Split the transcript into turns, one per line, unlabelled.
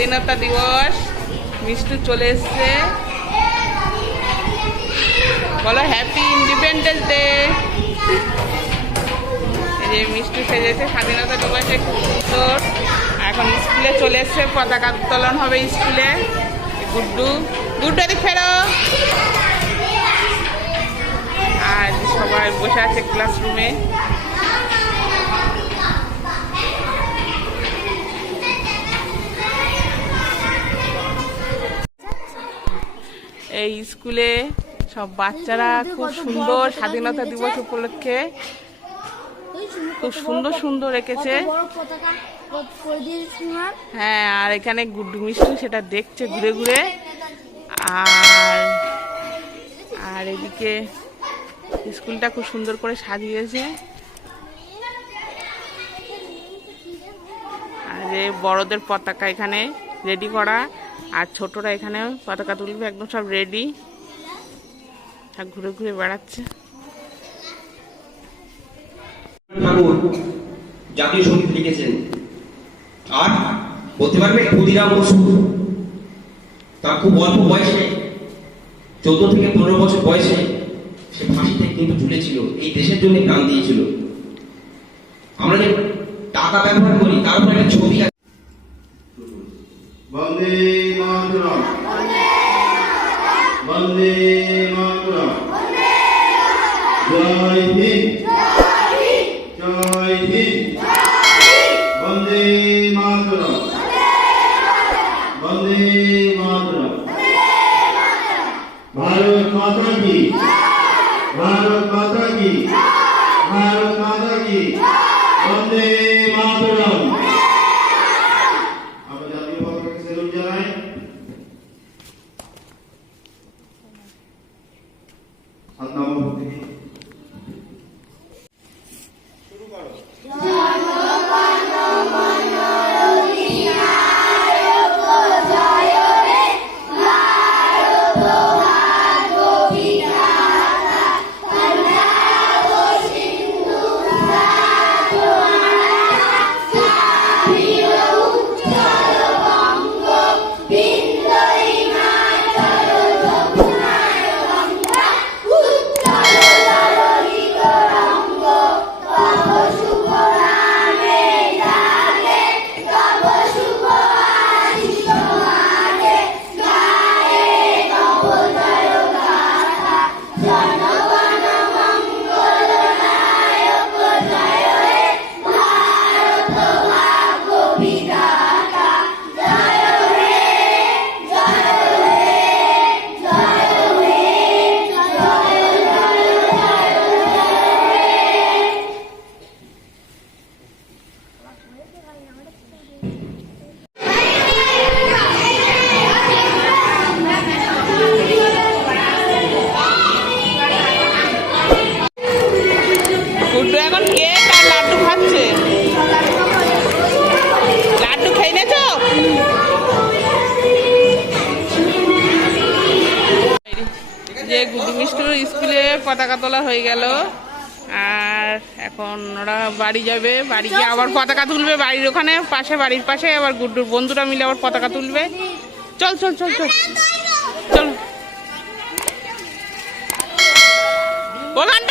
স্বাধীনতা দিবস, মিষ্টু চলে এসছে। বলো হ্যাপি ইন্ডিপেন্ডেন্স ডে যে মিষ্টি সেজেছে, স্বাধীনতা দিবসে খুব সুন্দর। এখন স্কুলে চলে এসছে, পতাকা উত্তোলন হবে স্কুলে। গুড্ডু গুড্ডু এদিক ফেরো। আর সবাই বসে আছে ক্লাসরুমে এই স্কুলে সব বাচ্চারা খুব সুন্দর স্বাধীনতা দিবস উপলক্ষে খুব সুন্দর সুন্দর এঁকেছে। হ্যাঁ আর এখানে গুড্ডু মিষ্টি সেটা দেখছে ঘুরে ঘুরে। আর আর এদিকে স্কুলটা খুব সুন্দর করে সাজিয়েছে। আর বড়দের পতাকা এখানে। রেডি করা। আর ছোটরা এখানে পতাকা তুলবে, একদম সব রেডি আর ঘুরে ঘুরে বেড়াচ্ছে।
জাতীয় সংগীত লিখেছেন। আর বলতে পারবে ক্ষুদিরাম তার খুব অল্প বয়সে, চোদ্দ থেকে পনেরো বছর বয়সে সে ফাঁসিতে কিন্তু ঝুলেছিল। এই দেশের জন্য প্রাণ দিয়েছিল। আমরা যে টাকা ব্যবহার করি, তার উপর একটা ছবি আছে।
वंदे मातरम। वंदे मातरम। जय हिंद। जय हिंद। वंदे मातरम। वंदे मातरम। भारत माता की। भारत माता की। भारत माता की। वंदे
मातरम। এখন কেক আর লাড্ডু খাচ্ছে? লাড্ডু খেয়ে নেছো যে গুড্ডু মিষ্টুর স্কুলে পতাকা তোলা হয়ে গেল আর এখন ওরা বাড়ি যাবে বাড়ি গিয়ে আবার পতাকা তুলবে বাড়ির ওখানে পাশে বাড়ির পাশে আবার গুড্ডুর বন্ধুরা মিলে আবার পতাকা তুলবে। চল চল চল চল। চল। ওখানটায়